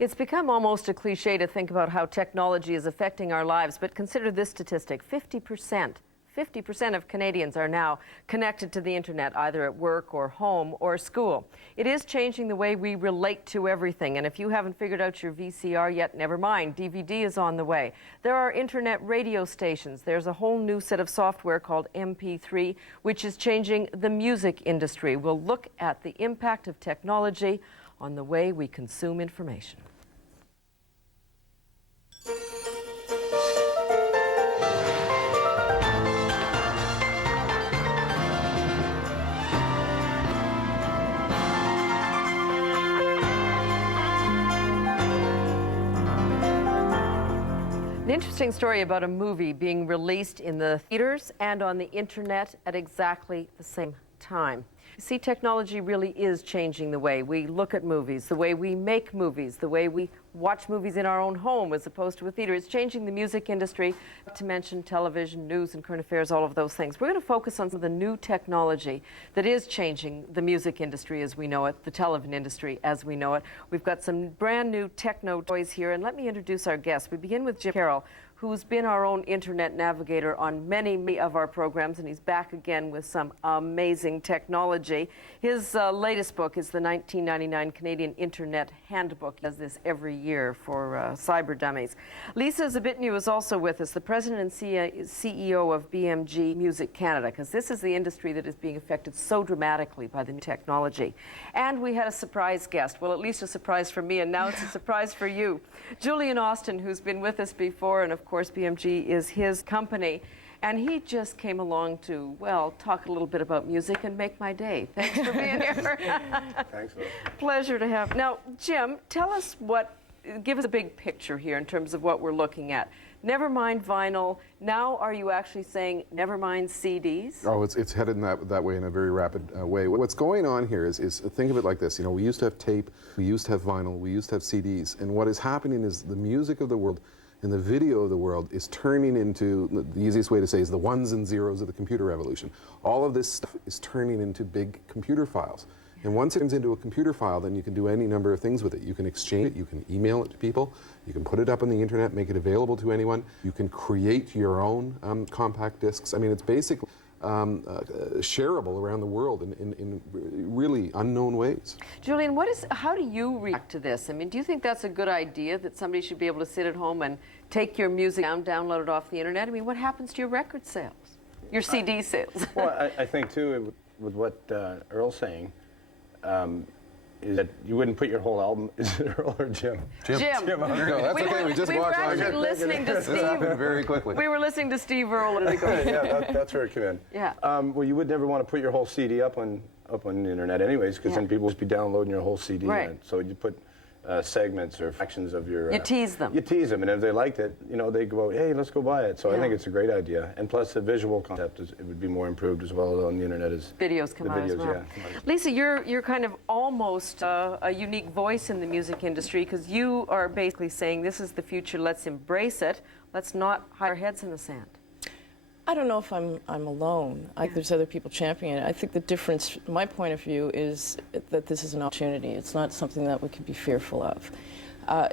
It's become almost a cliche to think about how technology is affecting our lives, but consider this statistic: 50% of Canadians are now connected to the internet, either at work or home or school. It is changing the way we relate to everything, and if you haven't figured out your VCR yet, never mind, DVD is on the way. There are internet radio stations. There's a whole new set of software called MP3, which is changing the music industry. We'll look at the impact of technology on the way we consume information. An interesting story about a movie being released in the theaters and on the internet at exactly the same time. You see, technology really is changing the way we look at movies, the way we make movies, the way we watch movies in our own home as opposed to a theater. It's changing the music industry, not to mention television, news and current affairs, all of those things. We're going to focus on some of the new technology that is changing the music industry as we know it, the television industry as we know it. We've got some brand new techno toys here, and let me introduce our guests. We begin with Jim Carroll, who's been our own internet navigator on many of our programs, and he's back again with some amazing technology. His latest book is the 1999 Canadian Internet Handbook. He does this every year for cyber dummies. Lisa Zbitnew is also with us, the president and CEO of BMG Music Canada, because this is the industry that is being affected so dramatically by the new technology. And we had a surprise guest, well, at least a surprise for me, and now it's a surprise for you. Julian Austin, who's been with us before, and of course BMG is his company, and he just came along to, well, talk a little bit about music and make my day. Thanks for being here. Thanks, Will. Pleasure to have. Now, Jim, tell us give us a big picture here in terms of what we're looking at. Never mind vinyl. Now, are you actually saying never mind CDs? Oh, it's headed in that way in a very rapid way. What's going on here is think of it like this. You know, we used to have tape, we used to have vinyl, we used to have CDs, and what is happening is the music of the world and the video of the world is turning into, the easiest way to say is the ones and zeros of the computer revolution. All of this stuff is turning into big computer files. And once it turns into a computer file, then you can do any number of things with it. You can exchange it, you can email it to people, you can put it up on the internet, make it available to anyone, you can create your own compact discs. I mean, it's basically shareable around the world in really unknown ways. Julian, how do you react to this? I mean, do you think that's a good idea, that somebody should be able to sit at home and take your music down, download it off the internet? I mean, what happens to your record sales, your CD sales? Well, I think too, with what Earl's saying, is that you wouldn't put your whole album, is it Earl or Jim? Jim. No, that's okay. We just watched actually listening to Steve. Very quickly. We were listening to Steve Earl a minute ago. Yeah, that's where it came in. Yeah. Well, you would never want to put your whole CD up on the internet anyways, because then people would be downloading your whole CD. Right. So you put segments or fractions of your... you tease them. You tease them, and if they liked it, you know, they go, hey, let's go buy it. So I think it's a great idea. And plus the visual concept, it would be more improved as well on the internet. Videos come out as well. Yeah. Lisa, you're kind of almost a unique voice in the music industry, because you are basically saying this is the future, let's embrace it, let's not hide our heads in the sand. I don't know if I'm alone. I think there's other people championing it. I think the difference, my point of view, is that this is an opportunity. It's not something that we can be fearful of.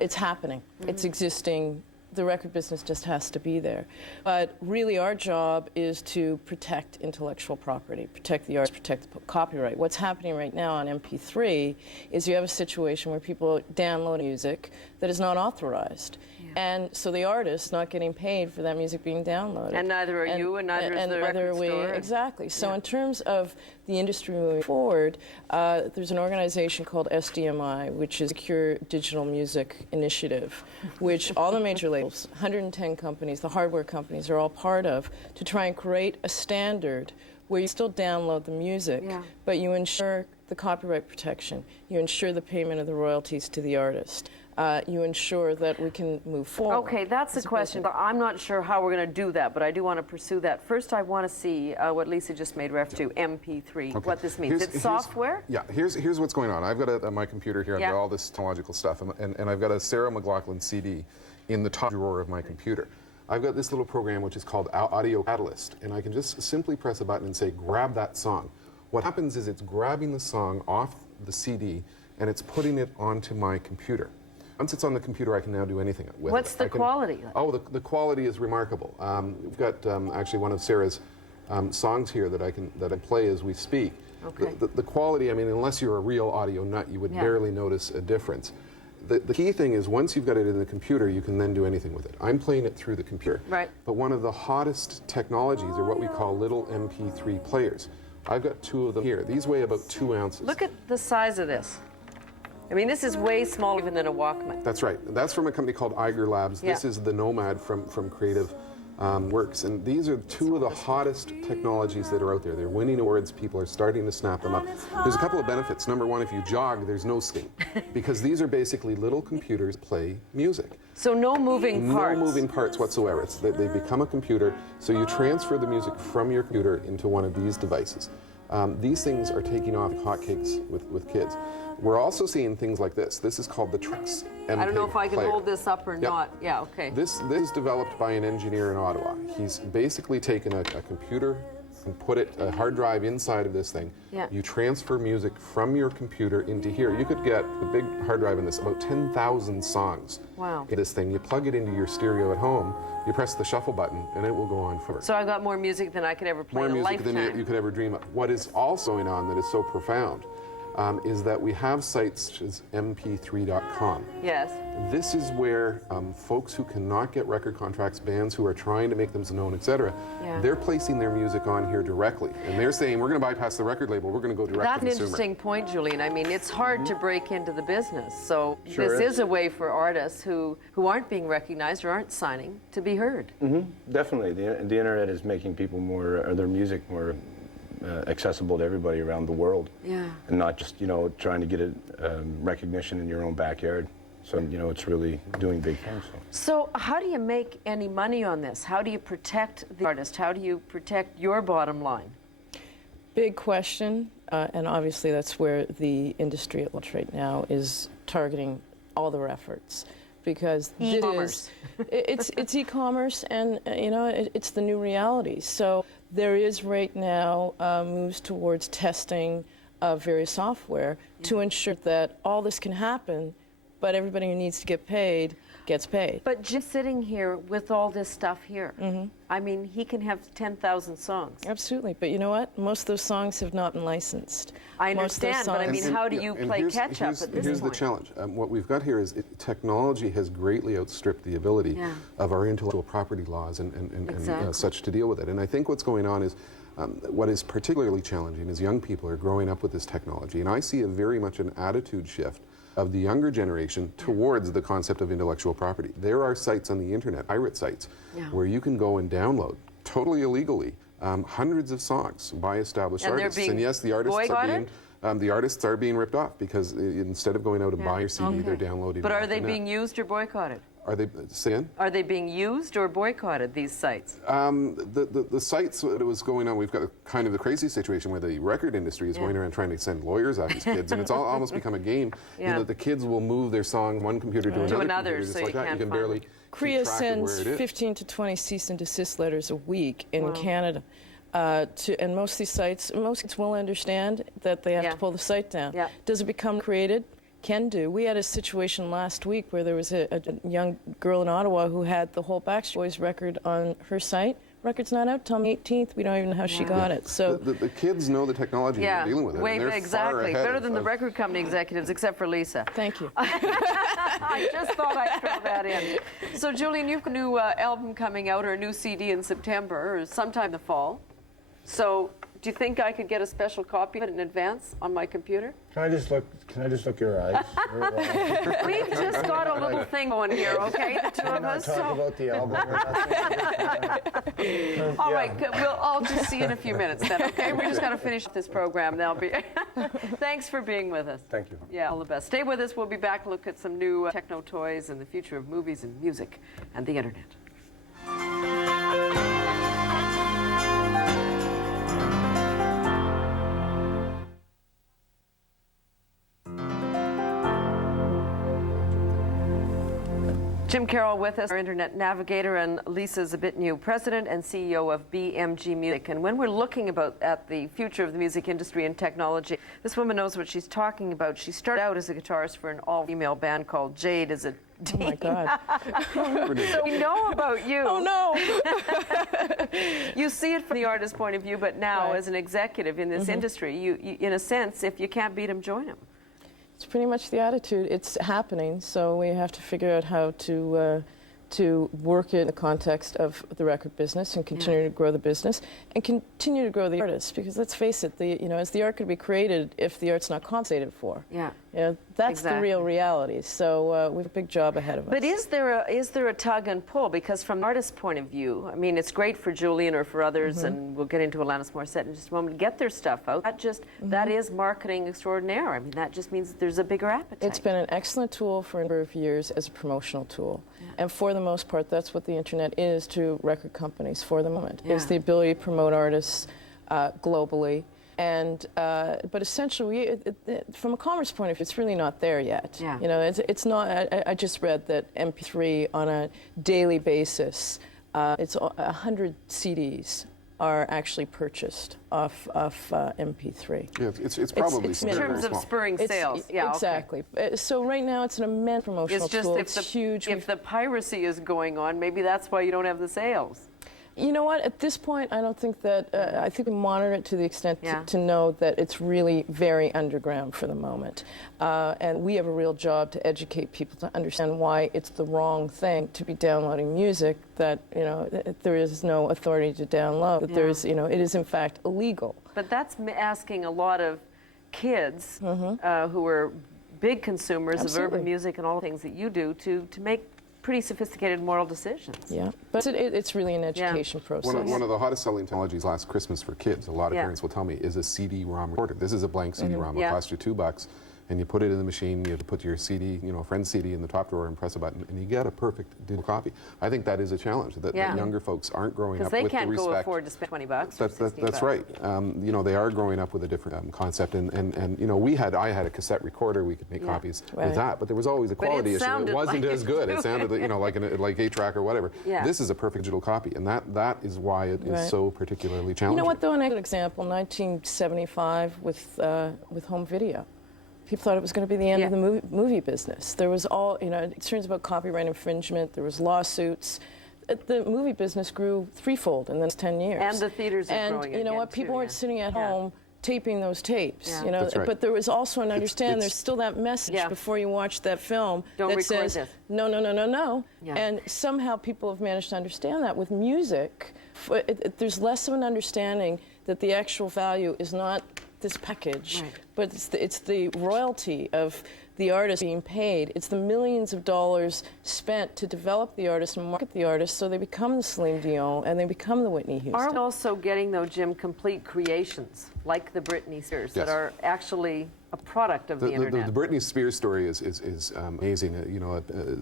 It's happening. It's existing. The record business just has to be there. But really our job is to protect intellectual property, protect the arts, protect the copyright. What's happening right now on MP3 is you have a situation where people download music that is not authorized. And so the artist's not getting paid for that music being downloaded. And neither are you, and neither is the record store. Exactly. So in terms of the industry moving forward, there's an organization called SDMI, which is Secure Digital Music Initiative, which all the major labels, 110 companies, the hardware companies are all part of, to try and create a standard where you still download the music, but you ensure the copyright protection, you ensure the payment of the royalties to the artist. You ensure that we can move forward. Okay, that's the question. I'm not sure how we're going to do that, but I do want to pursue that. First, I want to see what Lisa just made reference to, MP3, what this means. It's software? Yeah, here's what's going on. I've got my computer here, I've got all this technological stuff, and I've got a Sarah McLachlan CD in the top drawer of my computer. I've got this little program which is called Audio Catalyst, and I can just simply press a button and say, grab that song. What happens is it's grabbing the song off the CD, and it's putting it onto my computer. Once it's on the computer, I can now do anything with it. What's the quality? Oh, the quality is remarkable. We've got actually one of Sarah's songs here that I play as we speak. Okay. The quality, I mean, unless you're a real audio nut, you would barely notice a difference. The key thing is once you've got it in the computer, you can then do anything with it. I'm playing it through the computer. Right. But one of the hottest technologies are what we call little MP3 players. I've got 2 of them here. These weigh about 2 ounces. Look at the size of this. I mean, this is way smaller even than a Walkman. That's right. That's from a company called Iger Labs. Yeah. This is the Nomad from Creative Works. And these are 2 of the hottest technologies that are out there. They're winning awards. People are starting to snap them up. There's a couple of benefits. Number one, if you jog, there's no steam. Because these are basically little computers that play music. So no moving parts. No moving parts whatsoever. They become a computer. So you transfer the music from your computer into one of these devices. These things are taking off hotcakes with kids. We're also seeing things like this. This is called the Trucks MP3 I don't know if I can player. hold this up or not. Yeah, okay. This is developed by an engineer in Ottawa. He's basically taken a computer and put a hard drive inside of this thing. Yeah. You transfer music from your computer into here. You could get a big hard drive in this, about 10,000 songs. Wow. In this thing, you plug it into your stereo at home, you press the shuffle button, and it will go on forever. So I got more music than I could ever play More in a music lifetime. than you could ever dream of. What is also going on that is so profound is that we have sites such as MP3.com. Yes. This is where folks who cannot get record contracts, bands who are trying to make them known, etc., they're placing their music on here directly. And they're saying, we're going to bypass the record label, we're going to go direct That's to an consumer. interesting point, Julian. I mean, it's hard to break into the business. So Sure this is. is a way for artists who aren't being recognized or aren't signing to be heard. Definitely, the internet is making people or their music more accessible to everybody around the world. Yeah. And not just, trying to get it recognition in your own backyard. So, it's really doing big things. So how do you make any money on this? How do you protect the artist? How do you protect your bottom line? Big question, and obviously that's where the industry at large right now is targeting all their efforts. Because E-commerce. it's e-commerce, and it's the new reality. So there is right now moves towards testing of various software to ensure that all this can happen, but everybody who needs to get paid gets paid. But just sitting here with all this stuff here, I mean, he can have 10,000 songs. Absolutely, but you know what? Most of those songs have not been licensed. I Most of those understand, but I mean, songs- how do you play catch up at this Here's point? the challenge. What we've got here is technology has greatly outstripped the ability of our intellectual property laws and Exactly. such to deal with it. And I think what's going on is, what is particularly challenging is young people are growing up with this technology. And I see very much an attitude shift of the younger generation towards the concept of intellectual property. There are sites on the internet, pirate sites, where you can go and download, totally illegally, hundreds of songs by established And they're artists. being And yes, the artists are being ripped off because instead of going out and buy your CD, they're downloading But it are off they the being net. used or boycotted? Are they, say again? Are they being used or boycotted, these sites? The sites that was going on, we've got kind of the crazy situation where the record industry is going around trying to send lawyers at these kids, and it's almost become a game. Yeah. The kids will move their song one computer to another another, computer, just so like you that. can't You can find barely it. Korea keep track of sends where it is. 15 to 20 cease and desist letters a week in Canada. And most of these sites, most kids will understand that they have Yeah. to pull the site down. Yeah. Does it become created? Can do. We had a situation last week where there was a young girl in Ottawa who had the whole Backstreet Boys record on her site. Record's not out till the 18th. We don't even know how she got it. So The kids know the technology and they're dealing with it. and they're far exactly. ahead Better than the of- record company executives, except for Lisa. thank you. I just thought I'd throw that in. So, Julian, you've got a new album coming out, or a new CD in September, or sometime in the fall. So, do you think I could get a special copy of it in advance on my computer? Can I just look your eyes? We've just got a little thing going here, okay, the two of us. So, the album. all right, good. I'll just see you in a few minutes then, okay? We're just going to finish this program. That'll be. Thanks for being with us. Thank you. Yeah, all the best. Stay with us. We'll be back. Look at some new techno toys and the future of movies and music and the internet. Jim Carroll with us, our internet navigator, and Lisa Zbitnew, president and CEO of BMG Music. And when we're looking at the future of the music industry and technology, this woman knows what she's talking about. She started out as a guitarist for an all-female band called Jade as a teen. Oh my God. So we know about you. Oh no. You see it from the artist's point of view, but now Right. as an executive in this industry, you, in a sense, if you can't beat them, join them. It's pretty much the attitude. It's happening, so we have to figure out how to work it in the context of the record business and continue to grow the business and continue to grow the artists. Because let's face it, as the art could be created if the art's not compensated for. Yeah. That's Exactly. the real reality. So we have a big job ahead of us. But is there a tug and pull? Because from an artist's point of view, I mean, it's great for Julian or for others, and we'll get into Alanis Morissette in just a moment, to get their stuff out. That is marketing extraordinaire. I mean, that just means that there's a bigger appetite. It's been an excellent tool for a number of years as a promotional tool. And for the most part, that's what the internet is to record companies for the moment, is the ability to promote artists globally. And but essentially, from a commerce point of view, it's really not there yet. Yeah. It's not. I just read that MP3 on a daily basis, it's 100 CDs are actually purchased off MP3. Yeah, it's probably it's in very, terms very of small. spurring sales. Yeah, exactly. So right now, it's an immense promotional It's just tool. if It's huge. If the piracy is going on, maybe that's why you don't have the sales. You know what? At this point, I don't think that. I think we monitor it to the extent Yeah. to know that it's really very underground for the moment, and we have a real job to educate people to understand why it's the wrong thing to be downloading music. That that there is no authority to download. That there is, it is in fact illegal. But that's asking a lot of kids who are big consumers of urban music and all the things that you do to make pretty sophisticated moral decisions. Yeah, but it's really an education process. One of the hottest selling technologies last Christmas for kids, a lot of parents will tell me, is a CD-ROM recorder. This is a blank CD-ROM. It'll cost you $2, and you put it in the machine. You have to put your CD, friend's CD in the top drawer and press a button, and you get a perfect digital copy. I think that is a challenge that younger folks aren't growing up with the respect. Because they can't go afford to spend $20. That's right. They are growing up with a different concept, and I had a cassette recorder. We could make copies with that, but there was always a quality issue. It wasn't as good. It sounded like 8-track or whatever. Yeah. This is a perfect digital copy, and that is why it is so particularly challenging. You know what, though? An example: 1975 with home video. People thought it was going to be the end of the movie business. There was concerns about copyright infringement. There was lawsuits. The movie business grew threefold in the next 10 years. And the theaters are growing And you know again, what? People too, weren't sitting at home taping those tapes. Yeah. That's right. But there was also an understanding. There's still that message before you watch that film that says, this. no, no, no, no, no. Yeah. And somehow people have managed to understand that. With music, there's less of an understanding that the actual value is not this package, but it's the royalty of the artist being paid. It's the millions of dollars spent to develop the artist and market the artist so they become the Celine Dion and they become the Whitney Houston. Are we also getting, though, Jim, complete creations like the Britney Spears that are actually a product of the internet? The Britney Spears story is amazing.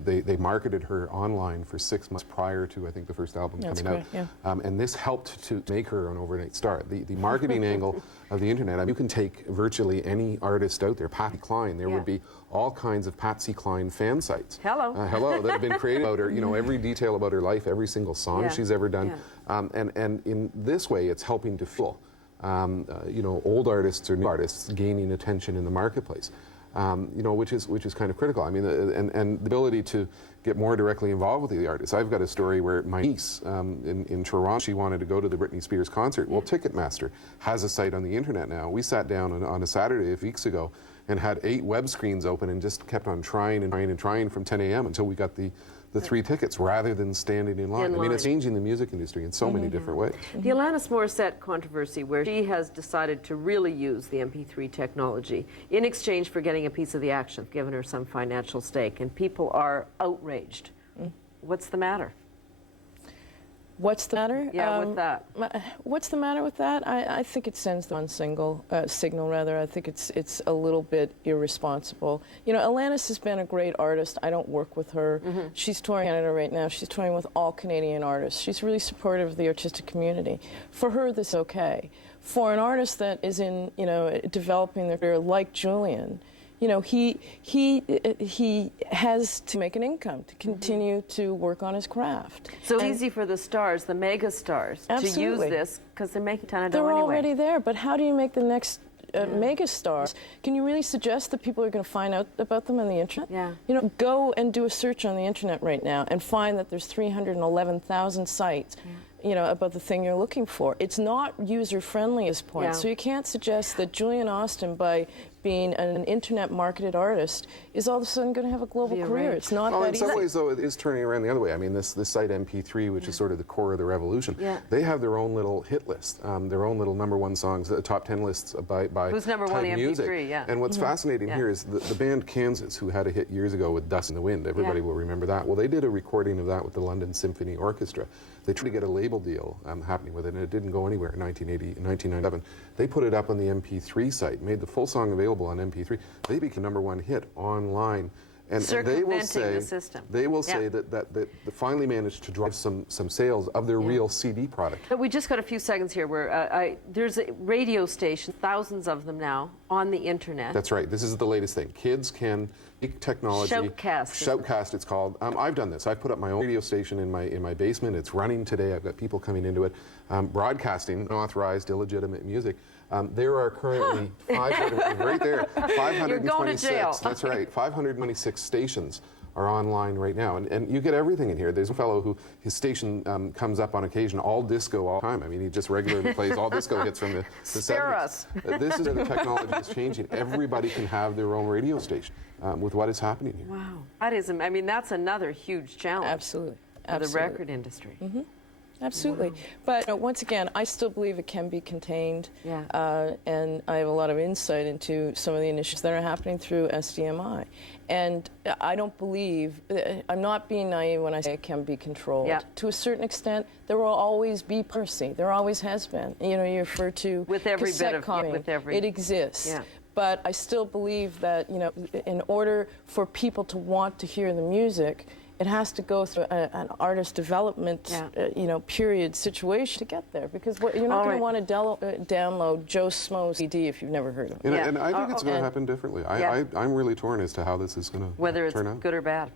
They marketed her online for 6 months prior to, I think, the first album coming out. And this helped to make her an overnight star. The marketing angle of the internet, you can take virtually any artist out there, Patsy Cline, there would be all kinds of Patsy Cline fan sites. Hello, that have been created about her, every detail about her life, every single song she's ever done. And in this way, it's helping to fuel old artists or new artists gaining attention in the marketplace, which is kind of critical. I mean, and the ability to get more directly involved with the artists. I've got a story where my niece in Toronto, she wanted to go to the Britney Spears concert. Well, Ticketmaster has a site on the internet now. We sat down on a Saturday a few weeks ago and had 8 web screens open and just kept on trying from 10 a.m. until we got the 3 tickets rather than standing in line. I mean, it's changing the music industry in so many different ways. The Alanis Morissette controversy, where she has decided to really use the MP3 technology in exchange for getting a piece of the action, given her some financial stake, and people are outraged. What's the matter? What's the matter? Yeah, with that. What's the matter with that? I think it sends the wrong signal. I think it's a little bit irresponsible. Alanis has been a great artist. I don't work with her. She's touring Canada right now. She's touring with all Canadian artists. She's really supportive of the artistic community. For her, this is okay. For an artist that is in, developing their career, like Julian, you know, he has to make an income to continue to work on his craft. So it's easy for the stars, the mega stars, to use this because they're making a ton of dough anyway. They're already there, but how do you make the next mega stars? Can you really suggest that people are going to find out about them on the internet? Yeah. You know, go and do a search on the internet right now and find that there's 311,000 sites. You know, about the thing you're looking for. It's not user-friendly at this point, so you can't suggest that Julian Austin, by being an internet-marketed artist, is all of a sudden going to have a global career. It's not that easy. In some ways, though, it is turning around the other way. I mean, this site MP3, which is sort of the core of the revolution, they have their own little hit list, their own little #1 songs, top 10 lists by who's number one in music. MP3, And what's fascinating here is the band Kansas, who had a hit years ago with Dust in the Wind. Everybody will remember that. Well, they did a recording of that with the London Symphony Orchestra. They tried to get a label deal happening with it, and it didn't go anywhere in 1997. They put it up on the MP3 site, made the full song available on MP3. They became #1 hit online. And they will say, that they finally managed to drive some sales of their real CD product. But we just got a few seconds here where there's a radio station, thousands of them now, on the internet. That's right. This is the latest thing. Kids can technology. Shoutcast it's called. I've done this. I've put up my own radio station in my basement. It's running today. I've got people coming into it, broadcasting unauthorized, illegitimate music. There are currently 526. You're going to jail. That's right. 526 stations are online right now, and you get everything in here. There's a fellow who his station comes up on occasion, all disco all the time. I mean, he just regularly plays all disco hits from the Spare 70s. us. This is where the technology is changing. Everybody can have their own radio station with what is happening here. Wow, that is. I mean, that's another huge challenge. Absolutely. For the record industry. Mm-hmm. Absolutely. Wow. But once again, I still believe it can be contained. And I have a lot of insight into some of the initiatives that are happening through SDMI. And I don't believe, I'm not being naive when I say it can be controlled. To a certain extent, there will always be piracy. There always has been. You know, you refer to with every bit of copying. It exists. But I still believe that, you know, in order for people to want to hear the music, it has to go through an artist development, you know, period situation to get there, because you're not going to want to download Joe Schmo's CD if you've never heard of it. And I think it's going to happen differently. I'm really torn as to how this is going to whether turn it's out. good or bad.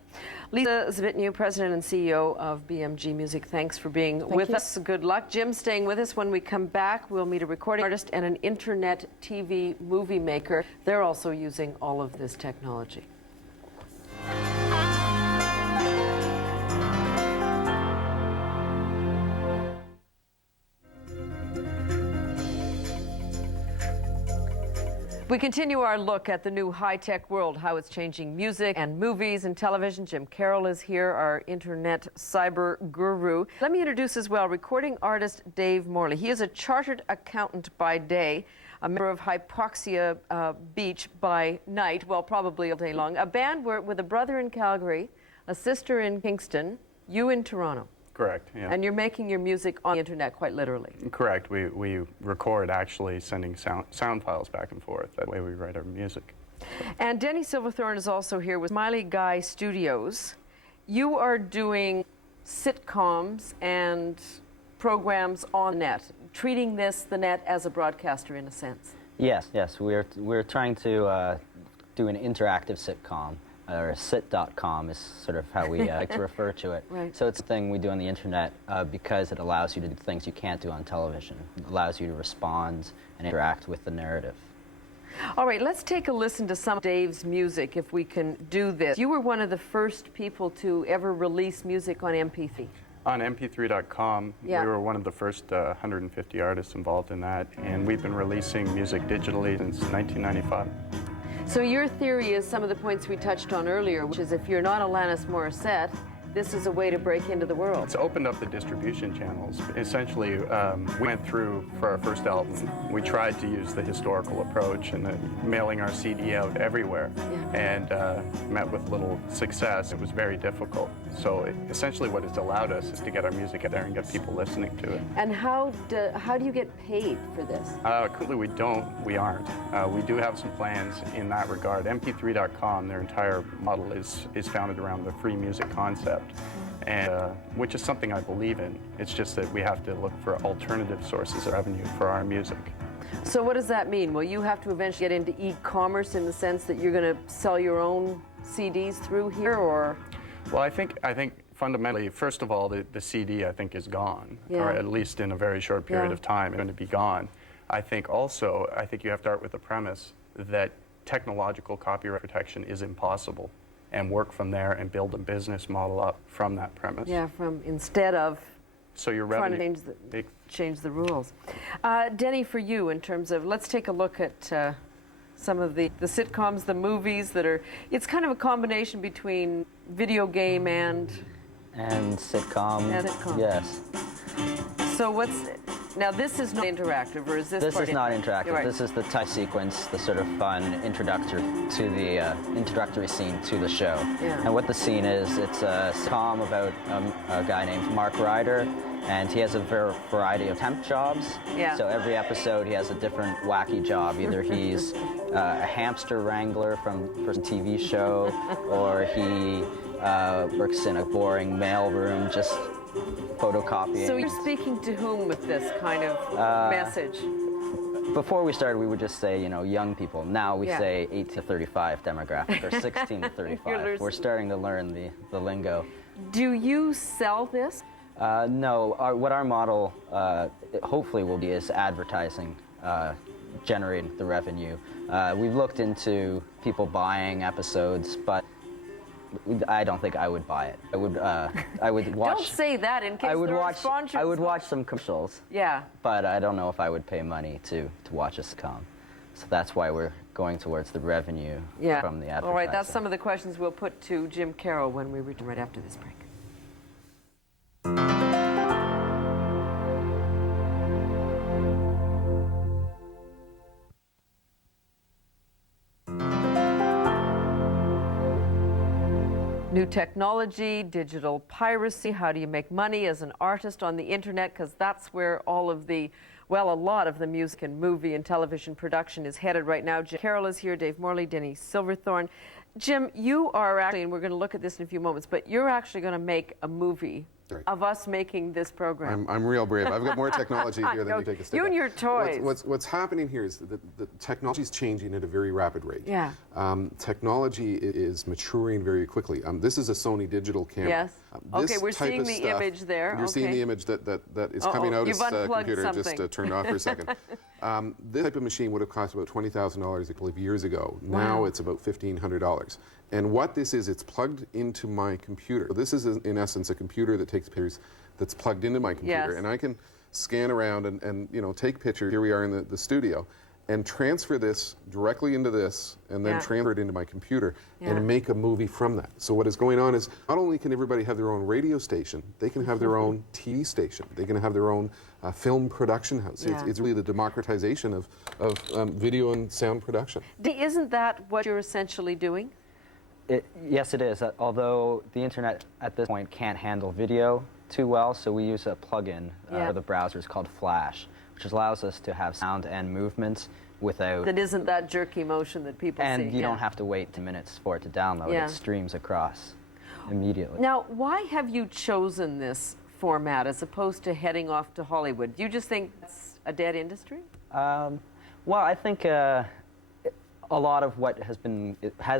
Lisa Zbitnew, President and CEO of BMG Music, thanks for being with us. Good luck. Jim staying with us. When we come back, we'll meet a recording artist and an internet TV movie maker. They're also using all of this technology. We continue our look at the new high-tech world, how it's changing music and movies and television. Jim Carroll is here, our internet cyber guru. Let me introduce as well recording artist Dave Mley. He is a chartered accountant by day, a member of Hypoxia Beach by night, well, probably all day long. A band with a brother in Calgary, a sister in Kingston, you in Toronto. Correct, yeah. And you're making your music on the internet, quite literally. Correct. We record actually sending sound files back and forth. That way we write our music. And Denny Silverthorne is also here with Mley Guy Studios. You are doing sitcoms and programs on the net, treating the net as a broadcaster in a sense. Yes. We're trying to do an interactive sitcom. Or Sit.com is sort of how we like to refer to it. So it's a thing we do on the internet because it allows you to do things you can't do on television. It allows you to respond and interact with the narrative. All right, let's take a listen to some of Dave's music if we can do this. You were one of the first people to ever release music on MP3. On MP3.com, we were one of the first 150 artists involved in that, and we've been releasing music digitally since 1995. So your theory is some of the points we touched on earlier, which is if you're not Alanis Morissette, this is a way to break into the world. It's opened up the distribution channels. Essentially, we went through for our first album. We tried to use the historical approach and mailing our CD out everywhere, and met with little success. It was very difficult. So essentially what it's allowed us is to get our music out there and get people listening to it. And how do you get paid for this? Currently we aren't. We do have some plans in that regard. MP3.com, their entire model is founded around the free music concept. And, which is something I believe in. It's just that we have to look for alternative sources of revenue for our music. So what does that mean? Will you have to eventually get into e-commerce in the sense that you're going to sell your own CDs through here, or? Well, I think fundamentally, first of all, the CD I think is gone, or at least in a very short period of time, it's going to be gone. I think you have to start with the premise that technological copyright protection is impossible, and work from there and build a business model up from that premise. Yeah, instead of so your trying revenue, to change the rules. Denny, for you, in terms of, let's take a look at some of the sitcoms, the movies that are, it's kind of a combination between video game and sitcom. Yes. So now this is not interactive, or is this? This is not interactive. Right. This is the touch sequence, the sort of fun introductory to the introductory scene to the show. Yeah. And what the scene is, it's a sitcom about a guy named Mark Ryder, and he has a variety of temp jobs. Yeah. So every episode he has a different wacky job. Either he's a hamster wrangler for a TV show, or he works in a boring mail room just photocopying. So you're speaking to whom with this kind of message? Before we started, we would just say, young people. Now we say 18 to 35 demographic, or 16 to 35. We're starting to learn the lingo. Do you sell this? No. What our model hopefully will be is advertising, generating the revenue. We've looked into people buying episodes, but I don't think I would buy it. I would watch. Don't say that in case there are sponsors. I would watch some commercials. Yeah. But I don't know if I would pay money to watch a sitcom. So that's why we're going towards the revenue from the advertising. All right, that's some of the questions we'll put to Jim Carroll when we return right after this break. New technology, digital piracy, how do you make money as an artist on the internet? Because that's where all of the, well, a lot of the music and movie and television production is headed right now. Jim Carroll is here, Dave Mley, Denny Silverthorne. Jim, you are actually, and we're going to look at this in a few moments, but you're actually going to make a movie of us making this program. I'm real brave. I've got more technology here than you take a stick. You and your toys. What's happening here is that the technology is changing at a very rapid rate. Yeah. Technology is maturing very quickly. This is a Sony digital camera. Yes. Okay, we're seeing the image there. You're seeing the image that is coming out of this computer. Something. Just turned off for a second. This type of machine would have cost about $20,000 a couple of years ago. Now it's about $1,500. And what this is, it's plugged into my computer. This is, in essence, a computer that takes pictures that's plugged into my computer. Yes. And I can scan around and take pictures. Here we are in the studio. And transfer this directly into this, and then transfer it into my computer, and make a movie from that. So what is going on is, not only can everybody have their own radio station, they can have their own TV station. They can have their own film production house. It's really the democratization of video and sound production. Isn't that what you're essentially doing? Yes, it is. Although the internet at this point can't handle video too well, so we use a plugin for the browsers called Flash, which allows us to have sound and movements without... That isn't that jerky motion that people see. And you don't have to wait 2 minutes for it to download. It streams across immediately. Now, why have you chosen this format as opposed to heading off to Hollywood? Do you just think it's a dead industry? Well, I think a lot of what has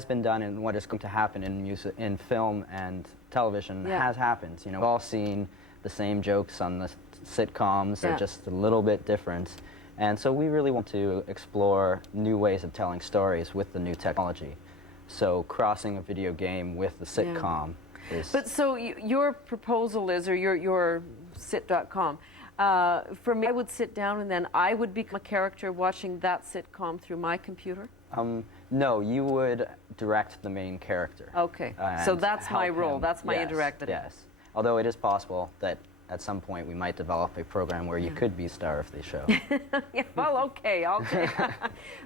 been done and what is going to happen in music, in film and television has happened. We've all seen the same jokes on the sitcoms. They're just a little bit different. And so we really want to explore new ways of telling stories with the new technology. So crossing a video game with the sitcom is... But so your proposal is, or your Sit.com, for me, I would sit down and then I would become a character watching that sitcom through my computer? No, you would direct the main character. Okay, so that's my role, that's my interactivity. Yes, although it is possible that at some point we might develop a program where you could be star of the show. Well, okay.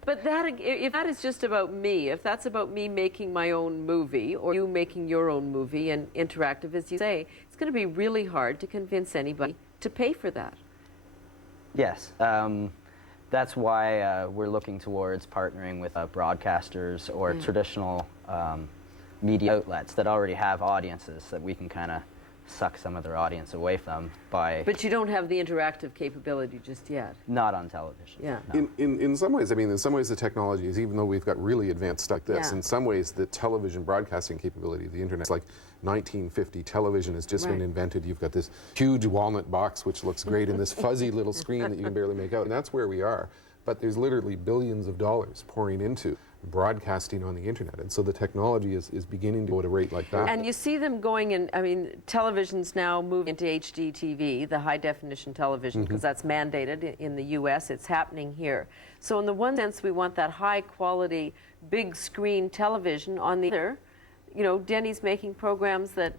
But if that is just about me, if that's about me making my own movie, or you making your own movie and interactive, as you say, it's going to be really hard to convince anybody to pay for that. Yes. That's why we're looking towards partnering with broadcasters or traditional media outlets that already have audiences that we can kind of suck some of their audience away from them by But you don't have the interactive capability just yet. not on television. Yeah. No. In some ways, I mean, in some ways the technology is, even though we've got really advanced stuff like this, Yeah. in some ways the television broadcasting capability of the internet, like 1950 television has just been invented. You've got this huge walnut box which looks great and this fuzzy little screen that you can barely make out, and that's where we are. But there's literally billions of dollars pouring into broadcasting on the internet, and so the technology is beginning to go at a rate like that. And you see them going in, I mean, television's now moving into HD TV, the high definition television, because that's mandated in the US. It's happening here. So in the one sense, we want that high quality, big screen television. On the other, you know, Denny's making programs that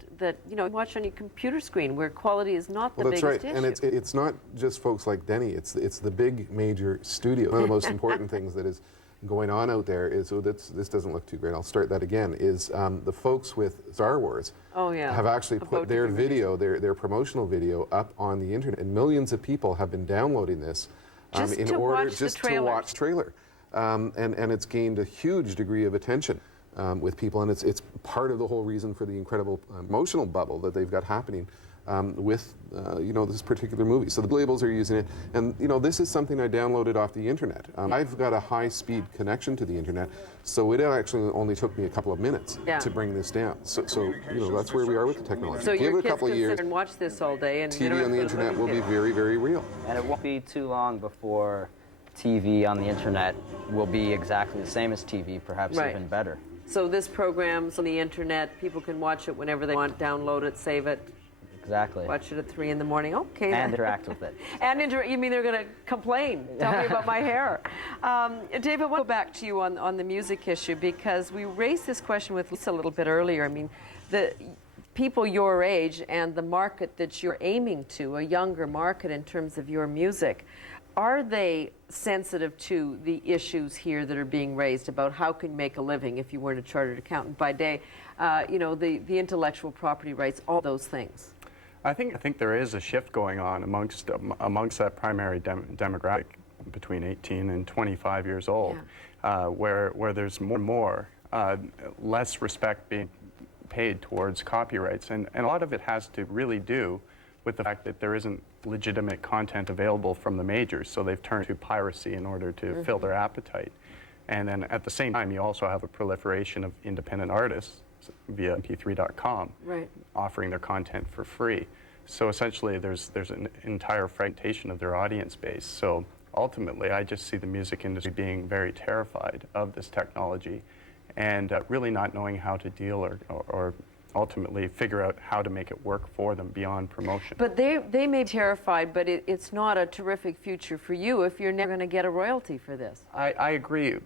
you know, watch on your computer screen where quality is not the Well, that's biggest right, issue. and it's not just folks like Denny. It's the big major studio. One of the most important things that is going on out there is, so this doesn't look too great. I'll start that again. Is the folks with Star Wars have actually put their video, their promotional video, up on the internet, and millions of people have been downloading this in order just to watch trailer, and it's gained a huge degree of attention. With people, and it's part of the whole reason for the incredible emotional bubble that they've got happening with you know, this particular movie. So the labels are using it, and you know, this is something I downloaded off the internet. I've got a high-speed connection to the internet, so it actually only took me a couple of minutes to bring this down. So you know, that's where we are with the technology. So give your it a kids couple can of years, sit and watch this all day, and you don't TV have on to the go to internet will be theater. very, very real. And it won't be too long before TV on the internet will be exactly the same as TV, perhaps even better. So this program's on the internet, people can watch it whenever they want, download it, save it, Exactly. watch it at 3 in the morning. Okay. And interact with it. And you mean they're going to complain? Tell me about my hair. David, I want to go back to you on the music issue, because we raised this question with Lisa a little bit earlier. I mean, the people your age and the market that you're aiming to, a younger market in terms of your music, are they sensitive to the issues here that are being raised about how can you make a living if you weren't a chartered accountant by day, you know, the intellectual property rights, all those things? I think there is a shift going on amongst that primary demographic between 18 and 25 years old, where there's more and more less respect being paid towards copyrights, and a lot of it has to really do with the fact that there isn't legitimate content available from the majors, so they've turned to piracy in order to fill their appetite. And then at the same time, you also have a proliferation of independent artists via MP3.com offering their content for free. So essentially, there's an entire fragmentation of their audience base. So ultimately, I just see the music industry being very terrified of this technology and really not knowing how to deal or ultimately figure out how to make it work for them beyond promotion. But they may be terrified, but it's not a terrific future for you if you're never going to get a royalty for this. I agree,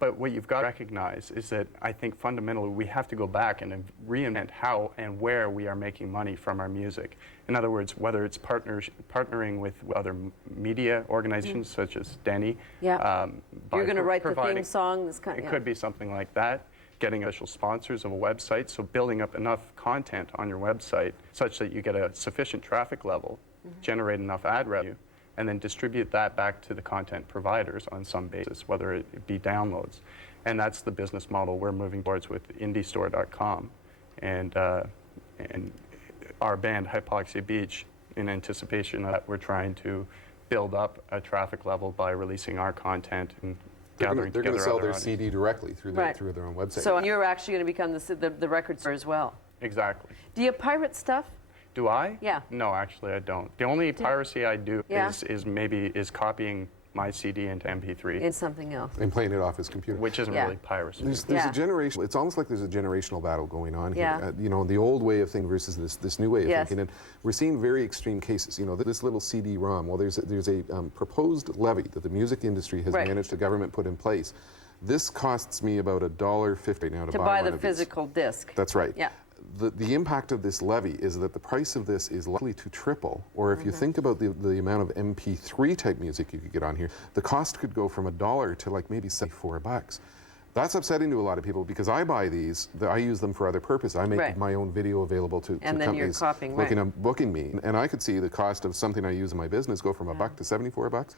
but what you've got to recognize is that I think fundamentally we have to go back and reinvent how and where we are making money from our music. In other words, whether it's partnering with other media organizations such as Denny. You're going to write the theme song. This kind. It could be something like that. Getting official sponsors of a website, so building up enough content on your website such that you get a sufficient traffic level, generate enough ad revenue, and then distribute that back to the content providers on some basis, whether it be downloads. And that's the business model we're moving towards with indiestore.com and our band Hypoxia Beach, in anticipation that we're trying to build up a traffic level by releasing our content and They're going to sell their audience. CD directly through their own website. So you're actually going to become the record store as well. Exactly. Do you pirate stuff? Do I? Yeah. No, actually I don't. The only piracy I do is copying my CD into MP3. In something else. And playing it off his computer. Which isn't really piracy. There's a generation, it's almost like there's a generational battle going on here. Yeah. You know, the old way of thinking versus this new way of thinking. And we're seeing very extreme cases. You know, this little CD-ROM, well, there's a proposed levy that the music industry has managed, the government put in place. This costs me about $1.50 now to buy the one of physical these. disc. That's right. Yeah. The impact of this levy is that the price of this is likely to triple, or if you think about the amount of MP3 type music you could get on here, the cost could go from $1 to like maybe $4. That's upsetting to a lot of people because I buy these, I use them for other purposes. I make my own video available to companies looking at booking me, and I could see the cost of something I use in my business go from $1 to $74.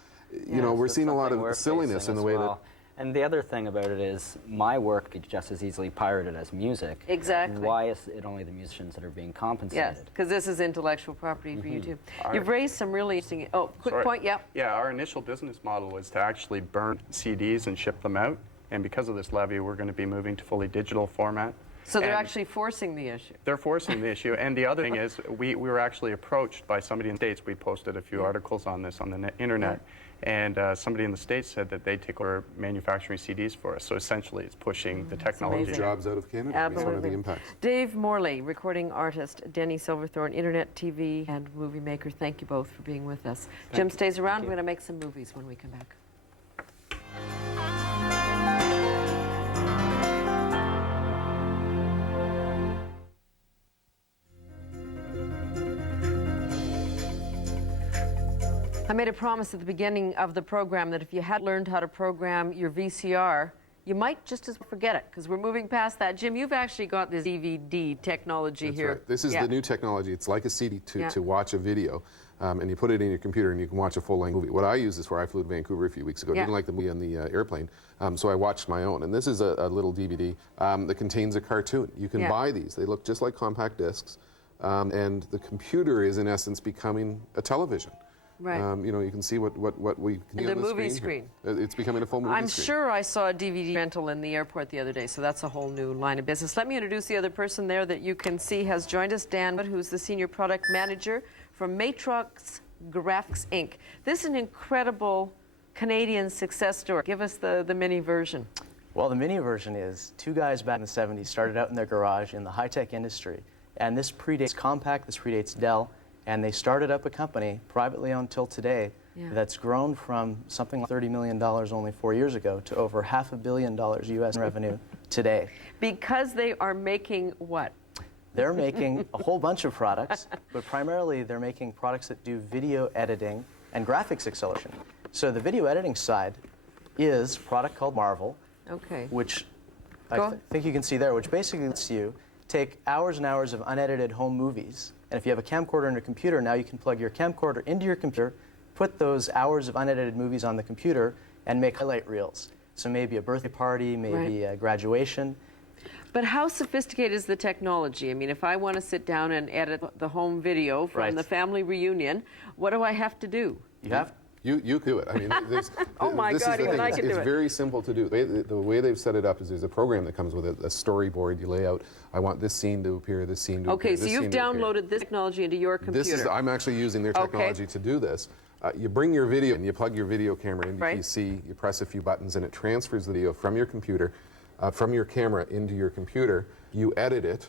You know, we're seeing a lot of silliness in the way that. And the other thing about it is my work could just as easily pirated as music. Exactly. Why is it only the musicians that are being compensated? Yes, because this is intellectual property for you too. You've raised some really interesting, quick point, yep. Yeah, our initial business model was to actually burn CDs and ship them out. And because of this levy, we're going to be moving to fully digital format. So they're actually forcing the issue. They're forcing the issue. And the other thing is, we were actually approached by somebody in the States. We posted a few articles on this on the internet. And somebody in the States said that they take over manufacturing CDs for us. So essentially, it's pushing the technology. Jobs out of Canada. Absolutely. That's one of the impacts. Dave Mley, recording artist, Denny Silverthorne, internet, TV, and movie maker. Thank you both for being with us. Jim stays around. We're going to make some movies when we come back. I made a promise at the beginning of the program that if you had learned how to program your VCR, you might just as well forget it, because we're moving past that. Jim, you've actually got this DVD technology That's here. right. This is the new technology. It's like a CD to watch a video, and you put it in your computer and you can watch a full-length movie. What I use this for, I flew to Vancouver a few weeks ago. Didn't like the movie on the airplane, so I watched my own. And this is a little DVD that contains a cartoon. You can buy these. They look just like compact discs, and the computer is, in essence, becoming a television. Right. You know, you can see what we can see The on the movie screen. screen. It's becoming a full movie I'm screen. sure I saw a DVD rental in the airport the other day, so that's a whole new line of business. Let me introduce the other person there that you can see has joined us, Dan, who's the Senior Product Manager from Matrox Graphics, Inc. This is an incredible Canadian success story. Give us the mini version. Well, the mini version is two guys back in the 70s started out in their garage in the high-tech industry. And this predates Compaq, this predates Dell, and they started up a company, privately owned till today, that's grown from something like $30 million only 4 years ago to over $500 million US in revenue today. Because they are making what? They're making a whole bunch of products, but primarily they're making products that do video editing and graphics acceleration. So the video editing side is a product called Marvel, which I think you can see there, which basically lets you take hours and hours of unedited home movies. And if you have a camcorder and a computer, now you can plug your camcorder into your computer, put those hours of unedited movies on the computer, and make highlight reels. So maybe a birthday party, maybe a graduation. But how sophisticated is the technology? I mean, if I want to sit down and edit the home video from the family reunion, what do I have to do? You have You do it. I mean, oh my this God, is the even thing. I can do it. It's very simple to do. The way they've set it up is there's a program that comes with a storyboard. You lay out, I want this scene to appear, this scene to appear. Okay, so you've downloaded this technology into your computer. I'm actually using their technology to do this. You bring your video and you plug your video camera into PC, you press a few buttons, and it transfers the video from your computer, from your camera into your computer. You edit it,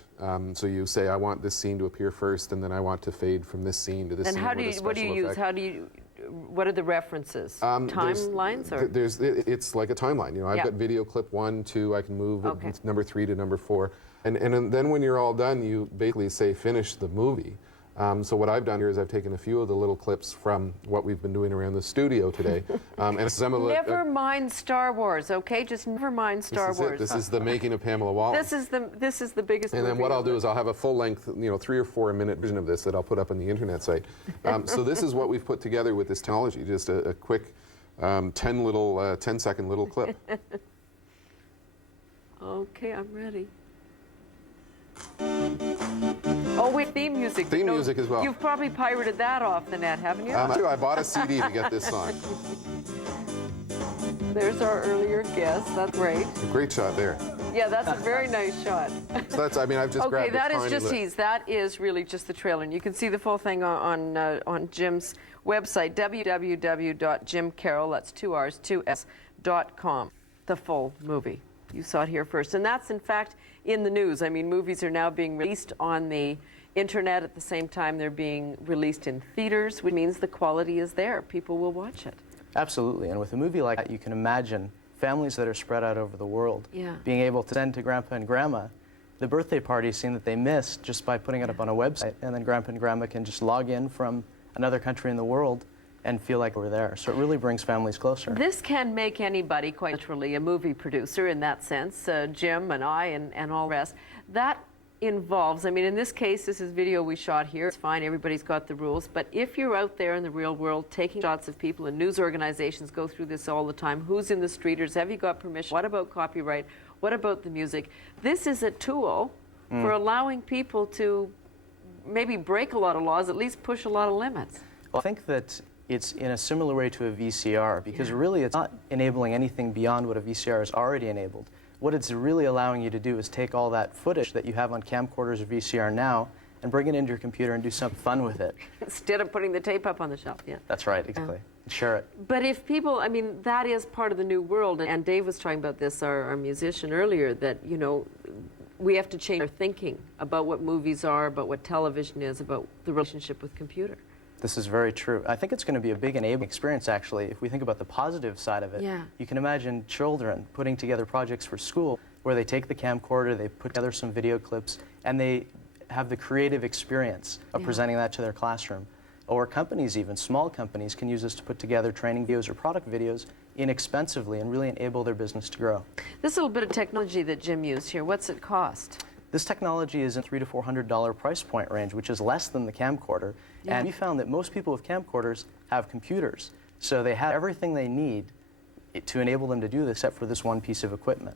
so you say, I want this scene to appear first, and then I want to fade from this scene to this scene. And what do you use? What are the references? Timelines? It's like a timeline. You know, I've got video clip 1, 2, I can move number 3 to number 4. And then when you're all done, you basically say, finish the movie. So what I've done here is I've taken a few of the little clips from what we've been doing around the studio today. And some of never mind Star Wars, okay? Just never mind Star Wars. This is the making of Pamela Wallin. This is the biggest And then what I'll do is I'll have a full-length, 3 or 4 minute version of this that I'll put up on the internet site. So this is what we've put together with this technology, just a quick 10-second little clip. Okay, I'm ready. Oh, wait, theme music. Theme music as well. You've probably pirated that off the net, haven't you? I bought a CD to get this song. There's our earlier guest. That's great. Great shot there. Yeah, that's a very nice shot. So that's, I mean, I've just grabbed Okay, that is just tease. That is really just the trailer. And you can see the full thing on Jim's website, www.jimcarroll, that's 2 R's, 2S.com, the full movie. You saw it here first. And that's, in fact, in the news. I mean, movies are now being released on the internet at the same time they're being released in theaters, which means the quality is there. People will watch it. Absolutely. And with a movie like that, you can imagine families that are spread out over the world being able to send to Grandpa and Grandma the birthday party scene that they missed just by putting it up on a website. And then Grandpa and Grandma can just log in from another country in the world and feel like we're there. So it really brings families closer. This can make anybody, quite literally, a movie producer in that sense, Jim and I and all the rest. That involves, I mean, in this case, this is video we shot here. It's fine, everybody's got the rules. But if you're out there in the real world taking shots of people, and news organizations go through this all the time, who's in the streeters? Have you got permission? What about copyright? What about the music? This is a tool for allowing people to maybe break a lot of laws, at least push a lot of limits. Well, I think that it's in a similar way to a VCR, because really it's not enabling anything beyond what a VCR has already enabled. What it's really allowing you to do is take all that footage that you have on camcorders or VCR now and bring it into your computer and do something fun with it. Instead of putting the tape up on the shelf, yeah. That's right, exactly. Share it. But if people, I mean, that is part of the new world, and Dave was talking about this, our musician earlier, that, you know, we have to change our thinking about what movies are, about what television is, about the relationship with computer. This is very true. I think it's going to be a big enabling experience, actually. If we think about the positive side of it, you can imagine children putting together projects for school where they take the camcorder, they put together some video clips, and they have the creative experience of presenting that to their classroom. Or companies, even small companies, can use this to put together training videos or product videos inexpensively and really enable their business to grow. This little bit of technology that Jim used here, what's it cost? This technology is in $300 to $400 price point range, which is less than the camcorder. And we found that most people with camcorders have computers. So they have everything they need to enable them to do this, except for this one piece of equipment.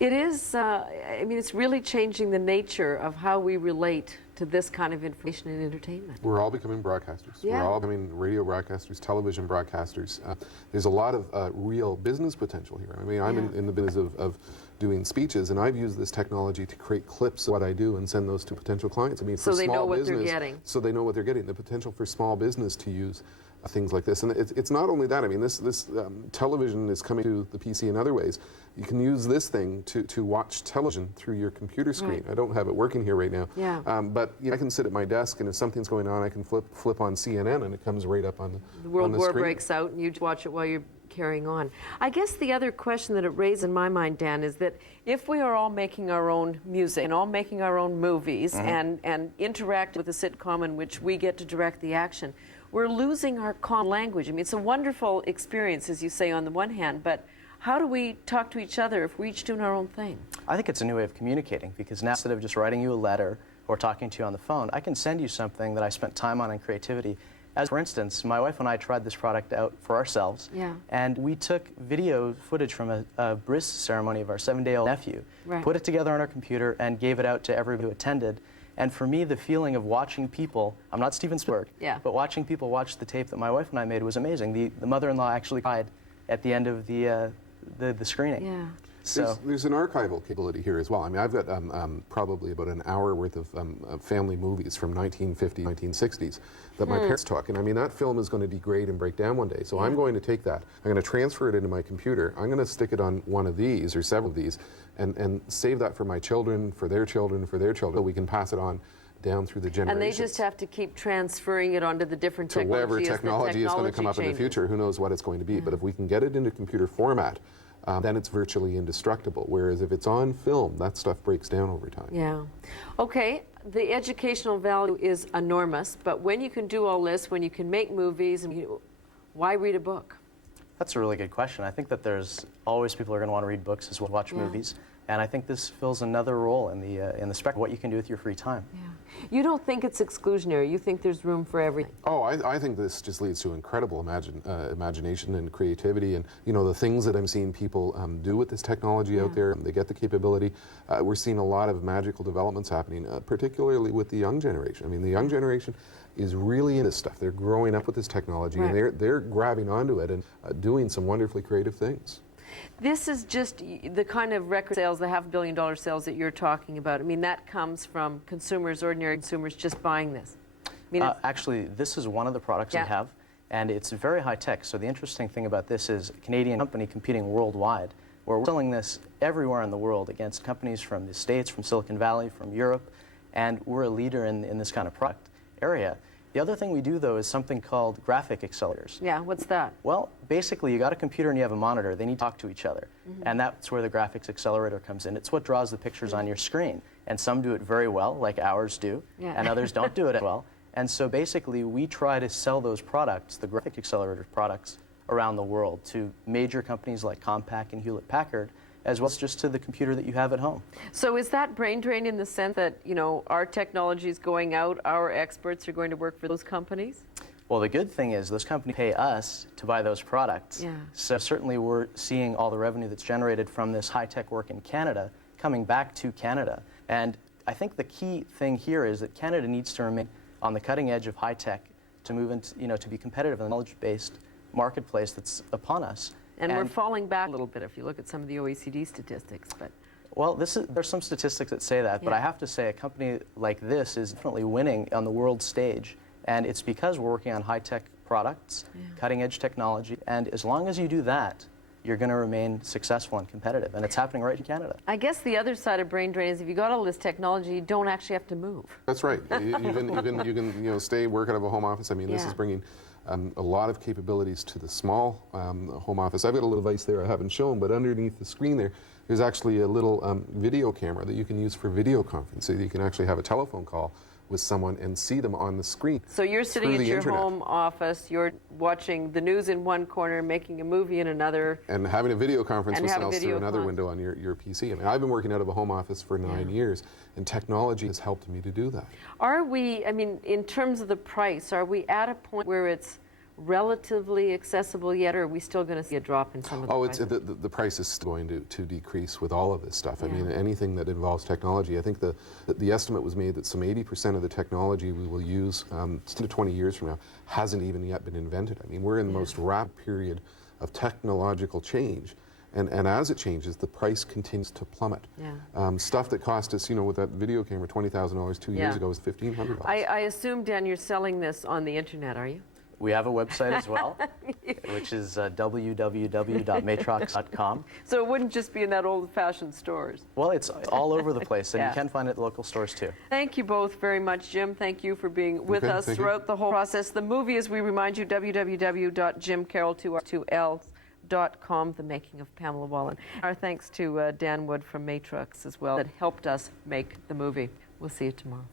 It is, I mean, it's really changing the nature of how we relate to this kind of information and entertainment. We're all becoming broadcasters. We're all becoming radio broadcasters, television broadcasters. There's a lot of real business potential here. I mean, I'm in the business of doing speeches, and I've used this technology to create clips of what I do and send those to potential clients. I mean, for so they small know what business, they're getting. So they know what they're getting. The potential for small business to use things like this. And it's not only that. I mean, this television is coming to the PC in other ways. You can use this thing to watch television through your computer screen. I don't have it working here right now. But you know, I can sit at my desk, and if something's going on, I can flip on CNN, and it comes right up on the World War screen. Breaks out, and you watch it while you're carrying on. I guess the other question that it raised in my mind, Dan, is that if we are all making our own music and all making our own movies and interact with a sitcom in which we get to direct the action, we're losing our common language. I mean, it's a wonderful experience, as you say, on the one hand, but how do we talk to each other if we're each doing our own thing? I think it's a new way of communicating, because now instead of just writing you a letter or talking to you on the phone, I can send you something that I spent time on in creativity. As for instance, my wife and I tried this product out for ourselves, and we took video footage from a bris ceremony of our 7-day-old nephew, put it together on our computer, and gave it out to everybody who attended. And for me, the feeling of watching people, I'm not Steven Spielberg, but watching people watch the tape that my wife and I made was amazing. The mother-in-law actually cried at the end of the screening. So there's an archival capability here as well. I mean, I've got probably about an hour worth of family movies from 1950s, 1960s that my parents took. And I mean, that film is going to degrade and break down one day. So I'm going to take that, I'm going to transfer it into my computer, I'm going to stick it on one of these or several of these and save that for my children, for their children, for their children. So we can pass it on down through the generations. And they just have to keep transferring it onto the different to whatever technology is going to come up in the future. Who knows what it's going to be. But if we can get it into computer format, then it's virtually indestructible. Whereas if it's on film, that stuff breaks down over time. Okay, the educational value is enormous, but when you can do all this, when you can make movies, why read a book? That's a really good question. I think that there's always people who are going to want to read books as well as watch movies. And I think this fills another role in the spectrum of what you can do with your free time. You don't think it's exclusionary. You think there's room for everything. Oh, I think this just leads to incredible imagination and creativity. And, you know, the things that I'm seeing people do with this technology out there, they get the capability. We're seeing a lot of magical developments happening, particularly with the young generation. I mean, the young generation is really into stuff. They're growing up with this technology, and they're grabbing onto it and doing some wonderfully creative things. This is just the kind of record sales, the $500 million sales that you're talking about. I mean, that comes from consumers, ordinary consumers, just buying this. I mean, actually, this is one of the products we have, and it's very high tech. So the interesting thing about this is a Canadian company competing worldwide, where we're selling this everywhere in the world against companies from the States, from Silicon Valley, from Europe, and we're a leader in this kind of product area. The other thing we do, though, is something called graphic accelerators. Yeah, what's that? Well, basically, you got a computer and you have a monitor. They need to talk to each other. And that's where the graphics accelerator comes in. It's what draws the pictures on your screen. And some do it very well, like ours do, and others don't do it as well. And so basically, we try to sell those products, the graphic accelerator products, around the world to major companies like Compaq and Hewlett-Packard, as well as just to the computer that you have at home. So is that brain drain in the sense that, you know, our technology is going out, our experts are going to work for those companies? Well, the good thing is those companies pay us to buy those products. Yeah. So certainly we're seeing all the revenue that's generated from this high-tech work in Canada coming back to Canada. And I think the key thing here is that Canada needs to remain on the cutting edge of high-tech to move into, you know, to be competitive in the knowledge-based marketplace that's upon us. And we're falling back a little bit if you look at some of the OECD statistics. But well, there's some statistics that say that, but I have to say a company like this is definitely winning on the world stage. And it's because we're working on high-tech products, cutting-edge technology, and as long as you do that, you're going to remain successful and competitive, and it's happening right in Canada. I guess the other side of brain drain is if you got all this technology, you don't actually have to move. That's right. You can stay, work out of a home office. I mean, this is bringing a lot of capabilities to the small home office. I've got a little device there I haven't shown, but underneath the screen there's actually a little video camera that you can use for video conference. So you can actually have a telephone call with someone and see them on the screen. So you're sitting at your home office, you're watching the news in one corner, making a movie in another. And having a video conference with someone else through another window on your PC. I mean, I've been working out of a home office for 9 years, and technology has helped me to do that. Are we, I mean, in terms of the price, are we at a point where it's relatively accessible yet, or are we still going to see a drop in some of the prices? The price is going to decrease with all of this stuff. I mean, anything that involves technology. I think the estimate was made that some 80% of the technology we will use 10 to 20 years from now hasn't even yet been invented. I mean, we're in the most rapid period of technological change. And as it changes, the price continues to plummet. Stuff that cost us, you know, with that video camera, $20,000 2 years ago is $1,500. I assume, Dan, you're selling this on the internet, are you? We have a website as well, which is www.matrox.com. So it wouldn't just be in that old-fashioned stores. Well, it's all over the place, and you can find it at local stores too. Thank you both very much, Jim. Thank you for being with us throughout the whole process. The movie, as we remind you, www.jimcarroll.com, The Making of Pamela Wallin. Our thanks to Dan Wood from Matrox as well that helped us make the movie. We'll see you tomorrow.